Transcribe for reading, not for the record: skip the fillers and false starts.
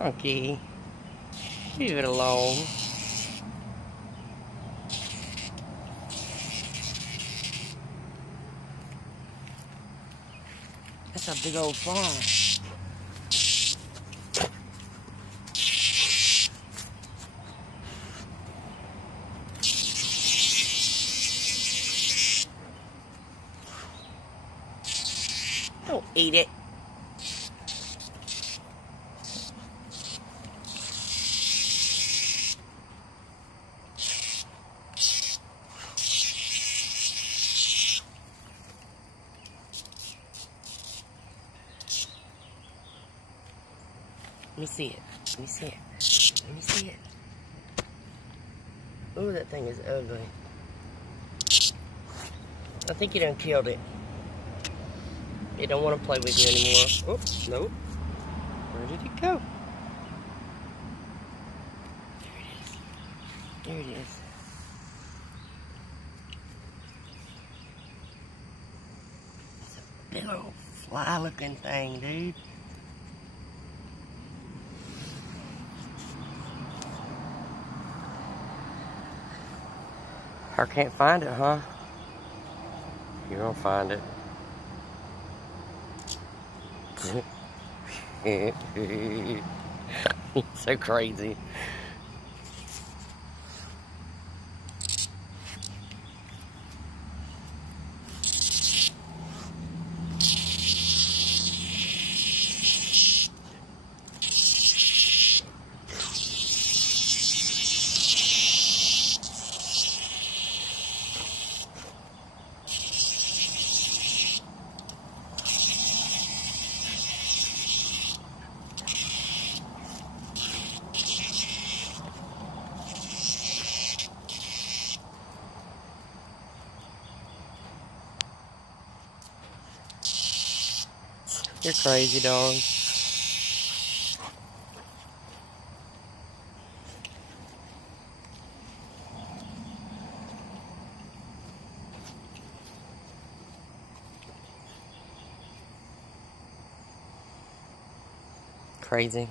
Okay. Leave it alone. That's a big old fly. Don't eat it. Let me see it. Let me see it. Let me see it. Ooh, that thing is ugly. I think you done killed it. It don't want to play with you anymore. Oh, nope. Where did it go? There it is. There it is. It's a big old fly-looking thing, dude. I can't find it, huh? You're gonna find it. It's so crazy. You're crazy, dog. Crazy.